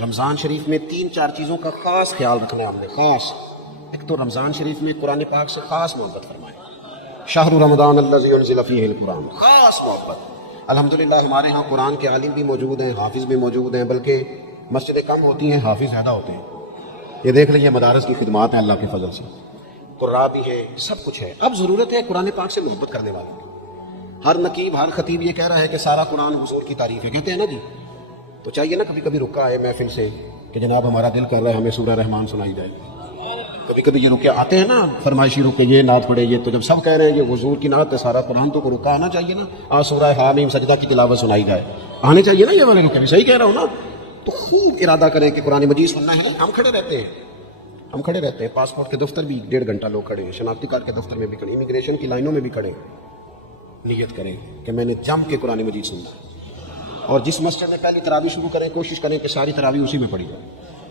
رمضان شریف میں 3-4 چیزوں کا خاص خیال رکھنا ہے ہم نے، خاص۔ ایک تو رمضان شریف میں قرآن پاک سے خاص محبت فرمائے، شہر رمضان الذی انزل فیہ القرآن، خاص محبت۔ الحمدللہ ہمارے ہاں قرآن کے عالم بھی موجود ہیں، حافظ بھی موجود ہیں، بلکہ مسجدیں کم ہوتی ہیں، حافظ زیادہ ہوتے ہیں۔ یہ دیکھ لیجیے مدارس کی خدمات ہیں اللہ کے فضل سے، قراء بھی ہے، سب کچھ ہے۔ اب ضرورت ہے قرآن پاک سے محبت کرنے والوں کی۔ ہر نقیب ہر خطیب یہ کہہ رہا ہے کہ سارا قرآن حضور کی تعریف ہے، کہتے ہیں نا جی، تو چاہیے نا کبھی کبھی رکا آئے محفل سے کہ جناب ہمارا دل کر رہا ہے ہمیں سورہ رحمان سنائی جائے۔ کبھی کبھی یہ رکے آتے ہیں نا فرمائشی رکے، یہ نعت پڑھے، یہ تو جب سب کہہ رہے ہیں یہ حضور کی نعت ہے سارا قرآن، تو رکا آنا چاہیے نا، آج سورہ حامیم سجدہ کی تلاوت سنائی جائے، آنے چاہیے نا یہ والے رکے بھی، صحیح کہہ رہا ہوں نا؟ تو خوب ارادہ کریں کہ قرآن مجید سننا ہے۔ ہم کھڑے رہتے ہیں پاسپورٹ کے دفتر بھی 1.5 گھنٹہ لوگ کھڑے ہیں، شناختی کارڈ کے دفتر میں بھی کھڑے، امیگریشن کی لائنوں میں بھی کھڑے ہیں۔ نیت کریں کہ میں نے جم کے قرآن مجید سننا ہے، اور جس مسجد میں پہلی تراویح شروع کریں کوشش کریں کہ ساری تراویح اسی میں پڑھی جائے،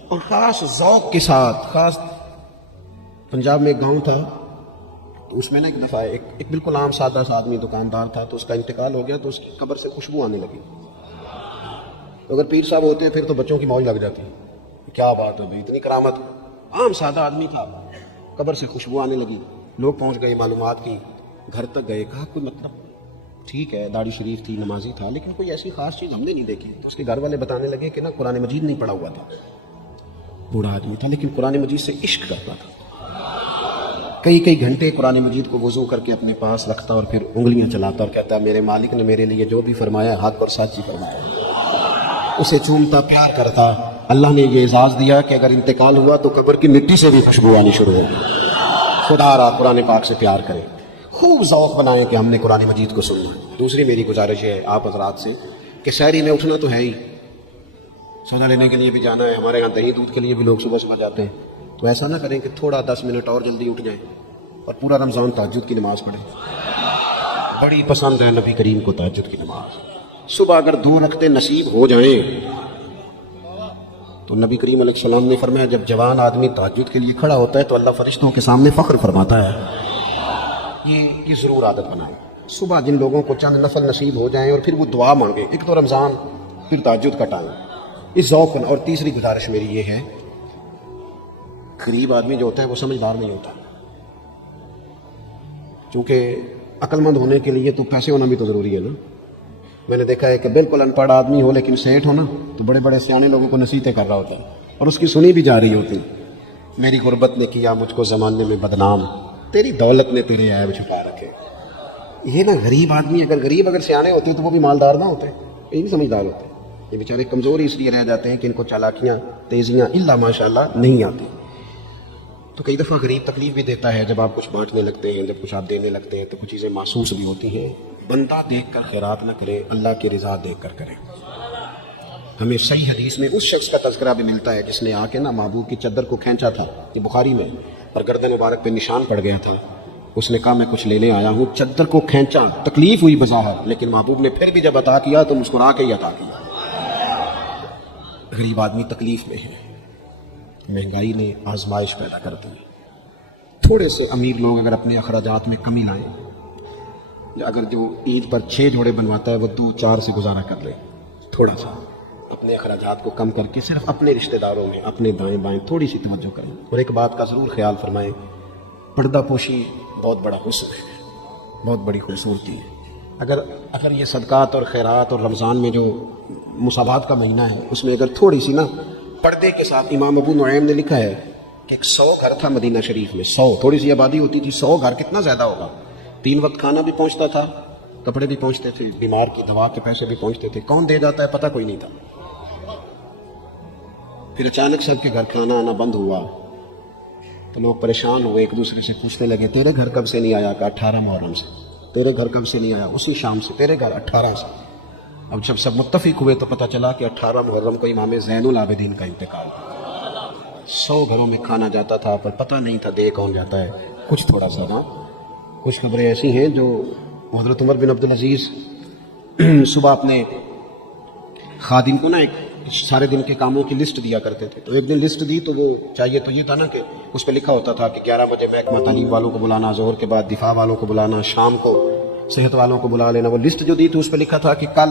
اور خاص ذوق کے ساتھ۔ خاص پنجاب میں ایک گاؤں تھا، تو اس میں نا ایک دفعہ ایک بالکل عام سادہ سا آدمی دکاندار تھا، تو اس کا انتقال ہو گیا، تو اس کی قبر سے خوشبو آنے لگی۔ اگر پیر صاحب ہوتے ہیں پھر تو بچوں کی موج لگ جاتی، کیا بات ہے بھائی، اتنی کرامت۔ عام سادہ آدمی تھا، قبر سے خوشبو آنے لگی، لوگ پہنچ گئے، معلومات کی، گھر تک گئے، کہا کوئی مطلب ٹھیک ہے داڑھی شریف تھی، نمازی تھا، لیکن کوئی ایسی خاص چیز ہم نے نہیں دیکھی۔ تو اس کے گھر والے بتانے لگے کہ نا قرآن مجید نہیں پڑھا ہوا تھا، بوڑھا آدمی تھا لیکن قرآن مجید سے عشق کرتا تھا، کئی گھنٹے قرآن مجید کو وضو کر کے اپنے پاس رکھتا اور پھر انگلیاں چلاتا اور کہتا میرے مالک نے میرے لیے جو بھی فرمایا حق اور سچ ہی فرمایا، اسے چومتا پیار کرتا۔ اللہ نے یہ اعزاز دیا کہ اگر انتقال ہوا تو قبر کی مٹی سے بھی خوشبو آنی شروع ہوگی۔ خدا را قرآن پاک سے پیار کریں، خوب ذوق بنائیں کہ ہم نے قرآن مجید کو سننا ہے۔ دوسری میری گزارش ہے آپ حضرات سے کہ سحری میں اٹھنا تو ہے ہی، سودا لینے کے لیے بھی جانا ہے، ہمارے یہاں دہی دودھ کے لیے بھی لوگ صبح جاتے ہیں، تو ایسا نہ کریں کہ تھوڑا 10 منٹ اور جلدی اٹھ جائیں اور پورا رمضان تہجد کی نماز پڑھیں۔ بڑی پسند ہے نبی کریم کو تہجد کی نماز۔ صبح اگر 2 رکعتیں نصیب ہو جائیں تو نبی کریم علیہ السلام نے فرمایا جب جوان آدمی تہجد کے لیے کھڑا ہوتا ہے تو اللہ فرشتوں کے سامنے فخر فرماتا ہے۔ یہ ضرور عادت بنائیں، صبح جن لوگوں کو چند نفل نصیب ہو جائیں اور پھر وہ دعا مانگے، ایک تو رمضان پھر تہجد کا ٹائم، اس ذوق اور تیسری گزارش میری یہ ہے، غریب آدمی جو ہوتا ہے وہ سمجھدار نہیں ہوتا، چونکہ عقل مند ہونے کے لیے تو پیسے ہونا بھی تو ضروری ہے نا۔ میں نے دیکھا ہے کہ بالکل ان پڑھ آدمی ہو لیکن سیٹ ہو نا تو بڑے بڑے سیانے لوگوں کو نصیحتیں کر رہا ہوتا ہے اور اس کی سنی بھی جا رہی ہوتی۔ میری غربت نے کیا مجھ کو زمانے میں بدنام، تیری دولت نے تیرے عیب چھپا رکھے۔ یہ نا غریب آدمی اگر سیانے ہوتے تو وہ بھی مالدار نہ ہوتے، یہ بھی سمجھدار ہوتے، یہ بیچارے کمزور اس لیے رہ جاتے ہیں کہ ان کو چالاکیاں تیزیاں الا ماشاءاللہ نہیں آتی۔ تو کئی دفعہ غریب تکلیف بھی دیتا ہے، جب آپ کچھ بانٹنے لگتے ہیں، جب کچھ آپ دینے لگتے ہیں تو کچھ چیزیں محسوس بھی ہوتی ہیں۔ بندہ دیکھ کر خیرات نہ کرے، اللہ کی رضا دیکھ کر کرے۔ ہمیں صحیح حدیث میں اس شخص کا تذکرہ بھی ملتا ہے جس نے آ کے نا محبوب کی چادر کو کھینچا تھا، یہ بخاری میں، اور گردن مبارک پہ نشان پڑ گیا تھا۔ اس نے کہا میں کچھ لینے آیا ہوں، چادر کو کھینچا، تکلیف ہوئی بظاہر، لیکن محبوب نے پھر بھی جب عطا کیا تو مسکرا کے ہی عطا کیا۔ غریب آدمی تکلیف میں ہے، مہنگائی نے آزمائش پیدا کر دی۔ تھوڑے سے امیر لوگ اگر اپنے اخراجات میں کمی لائیں، یا اگر جو عید پر 6 جوڑے بنواتا ہے وہ 2-4 سے گزارا کر لے، تھوڑا سا اپنے اخراجات کو کم کر کے صرف اپنے رشتہ داروں میں، اپنے دائیں بائیں تھوڑی سی توجہ کریں۔ اور ایک بات کا ضرور خیال فرمائیں، پردہ پوشی بہت بڑا حسن ہے، بہت بڑی خوبصورتی ہے۔ اگر یہ صدقات اور خیرات اور رمضان میں جو مسابات کا مہینہ ہے اس میں اگر تھوڑی سی نا پردے کے ساتھ، امام ابو نعیم نے لکھا ہے کہ 100 گھر تھا مدینہ شریف میں، 100 تھوڑی سی آبادی ہوتی تھی، 100 گھر کتنا زیادہ ہوگا، 3 وقت کھانا بھی پہنچتا تھا، کپڑے بھی پہنچتے تھے، بیمار کی دوا کے پیسے بھی پہنچتے تھے، کون دے جاتا ہے پتہ کوئی نہیں تھا۔ پھر اچانک سب کے گھر کھانا آنا بند ہوا تو لوگ پریشان ہوئے، ایک دوسرے سے پوچھنے لگے تیرے گھر کب سے نہیں آیا؟ کہ 18 محرم سے۔ تیرے گھر کب سے نہیں آیا؟ اسی شام سے۔ تیرے گھر 18 سے۔ اب جب سب متفق ہوئے تو پتہ چلا کہ 18 محرم کو امام زین العابدین کا انتقال تھا۔ 100 گھروں میں کھانا جاتا تھا پر پتہ نہیں تھا دے کون جاتا ہے، کچھ تھوڑا سا نا۔ کچھ خبریں ایسی ہیں جو حضرت عمر بن عبدالعزیز صبح اپنے خادم کو نا ایک سارے دن کے کاموں کی لسٹ دیا کرتے تھے، تو ایک دن لسٹ دی تو وہ چاہیے تو یہ تھا نا کہ اس پہ لکھا ہوتا تھا کہ 11 بجے محکمہ تعلیم والوں کو بلانا، ظہر کے بعد دفاع والوں کو بلانا، شام کو صحت والوں کو بلا لینا۔ وہ لسٹ جو دی تھی اس پہ لکھا تھا کہ کل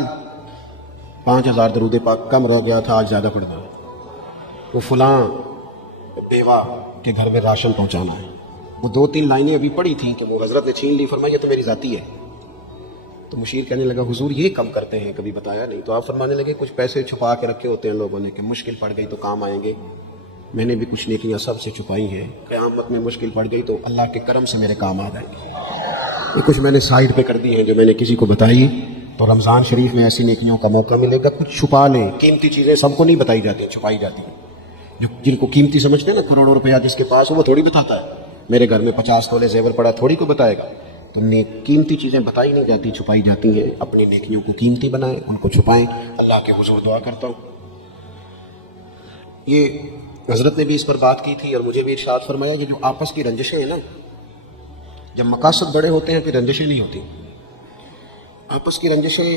5000 درود پاک کم رہ گیا تھا، آج زیادہ پڑ گیا۔ وہ فلاں بیوہ کے گھر میں راشن پہنچانا ہے. وہ 2-3 لائنیں ابھی پڑھی تھیں کہ وہ حضرت نے چھین لی، فرمایا یہ تو میری ذاتی ہے. تو مشیر کہنے لگا حضور یہ کم کرتے ہیں، کبھی بتایا نہیں. تو آپ فرمانے لگے کچھ پیسے چھپا کے رکھے ہوتے ہیں لوگوں نے کہ مشکل پڑ گئی تو کام آئیں گے. میں نے بھی کچھ نیکیاں سب سے چھپائی ہیں، قیامت میں مشکل پڑ گئی تو اللہ کے کرم سے میرے کام آ جائیں گے. یہ کچھ میں نے سائڈ پہ کر دی ہیں جو میں نے کسی کو بتائی. تو رمضان شریف میں ایسی نیکیوں کا موقع ملے گا. کچھ چھپا لیں، قیمتی چیزیں سب کو نہیں بتائی جاتی ہیں، چھپائی جاتی ہیں. جو جن کو قیمتی سمجھتے ہیں نا، کروڑوں روپیہ جس کے پاس ہو وہ تھوڑی بتاتا ہے. میرے گھر میں 50 تولے زیور پڑا تھوڑی کو بتائے گا. تو قیمتی چیزیں بتائی نہیں جاتی، چھپائی جاتی ہیں. اپنی نیکیوں کو قیمتی بنائیں، ان کو چھپائیں. اللہ کے حضور دعا کرتا ہوں. یہ حضرت نے بھی اس پر بات کی تھی اور مجھے بھی ارشاد فرمایا کہ جو آپس کی رنجشیں ہیں نا، جب مقاصد بڑے ہوتے ہیں پھر رنجشیں نہیں ہوتی. آپس کی رنجشیں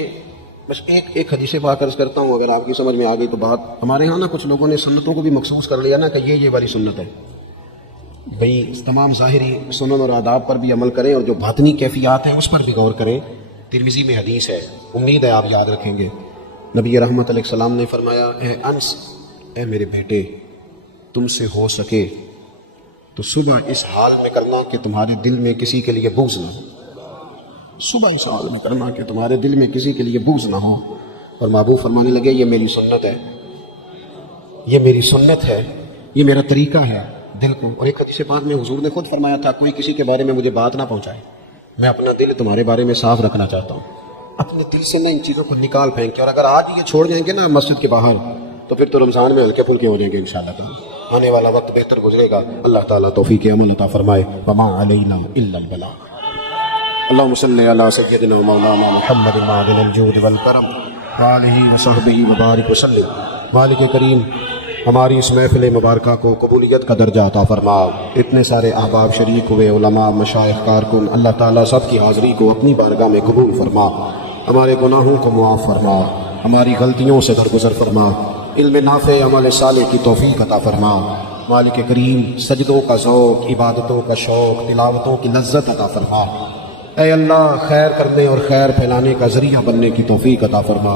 بس ایک حدیث پاک عرض کرتا ہوں، اگر آپ کی سمجھ میں آ گئی تو بات. ہمارے ہاں نا کچھ لوگوں نے سنتوں کو بھی مخصوص کر لیا نا کہ یہ والی سنت ہے. بھئی تمام ظاہری سنن اور آداب پر بھی عمل کریں اور جو باطنی کیفیات ہیں اس پر بھی غور کریں. ترمذی میں حدیث ہے، امید ہے آپ یاد رکھیں گے. نبی رحمت علیہ السلام نے فرمایا، اے انس، اے میرے بیٹے، تم سے ہو سکے تو صبح اس حال میں کرنا کہ تمہارے دل میں کسی کے لیے بغض نہ ہو. صبح اس حال میں کرنا کہ تمہارے دل میں کسی کے لیے بغض نہ ہو. اور محبوب فرمانے لگے یہ میری سنت ہے، یہ میری سنت ہے، یہ میرا طریقہ ہے دل کو. اور ایک حدیث پاک میں حضور نے خود فرمایا تھا، کوئی کسی کے بارے میں مجھے بات نہ پہنچائے، میں اپنا دل تمہارے بارے میں صاف رکھنا چاہتا ہوں. اپنے دل سے نہ ان چیزوں کو نکال پھینکے. اور اگر آج یہ چھوڑ جائیں گے نا مسجد کے باہر تو پھر تو رمضان میں ہلکے پھلکے ہو جائیں گے انشاءاللہ تعالی. آنے والا وقت بہتر گزرے گا. اللہ تعالیٰ توفیق عمل عطا فرمائے. وما علینا الا البلاغ. اللهم صل على سيدنا مولانا محمد معدن الجود والکرم وآلہ وصحبہ وبارک وسلم. مالک کریم ہماری اس محفل مبارکہ کو قبولیت کا درجہ عطا فرما. اتنے سارے احباب شریک ہوئے، علماء، مشائخ، کارکن، اللہ تعالیٰ سب کی حاضری کو اپنی بارگاہ میں قبول فرما. ہمارے گناہوں کو معاف فرما، ہماری غلطیوں سے درگزر فرما. علم نافع، عمل صالح کی توفیق عطا فرما. مالک کریم سجدوں کا ذوق، عبادتوں کا شوق، تلاوتوں کی لذت عطا فرما. اے اللہ خیر کرنے اور خیر پھیلانے کا ذریعہ بننے کی توفیق عطا فرما.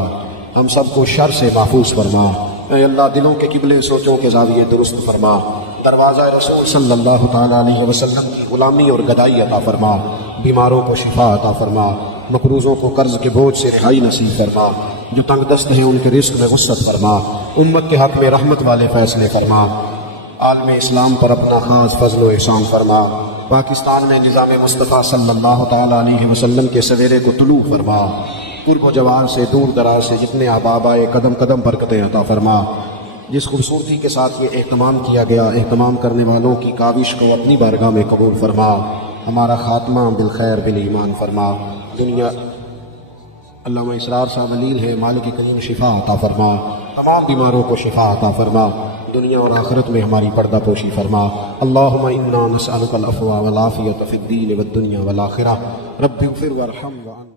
ہم سب کو شر سے محفوظ فرما. اے اللہ دلوں کے قبلے، سوچوں کے زاویے درست فرما. دروازہ رسول صلی اللہ تعالیٰ علیہ وسلم کی غلامی اور گدائی عطا فرما. بیماروں کو شفا عطا فرما. مقروضوں کو قرض کے بوجھ سے رہائی نصیب فرما. جو تنگ دست ہیں ان کے رزق میں وسعت فرما. امت کے حق میں رحمت والے فیصلے فرما. عالم اسلام پر اپنا خاص فضل و احسان فرما. پاکستان میں نظام مصطفیٰ صلی اللہ تعالیٰ علیہ وسلم کے سویرے کو طلوع فرما. قرب و جوار سے، دور دراز سے جتنے احباب آئے، قدم قدم برکتیں عطا فرما. جس خوبصورتی کے ساتھ یہ اہتمام کیا گیا، اہتمام کرنے والوں کی کاوش کو اپنی بارگاہ میں قبول فرما. ہمارا خاتمہ بالخیر بالایمان فرما. دنیا علامہ اسرار صاحب علیل ہے، مالک کریم شفا عطا فرما. تمام بیماروں کو شفا عطا فرما. دنیا اور آخرت میں ہماری پردہ پوشی فرما. اللہم انا نسألک العفو والعافیۃ فی الدین والدنیا والآخرہ. رب اغفر وارحم وانت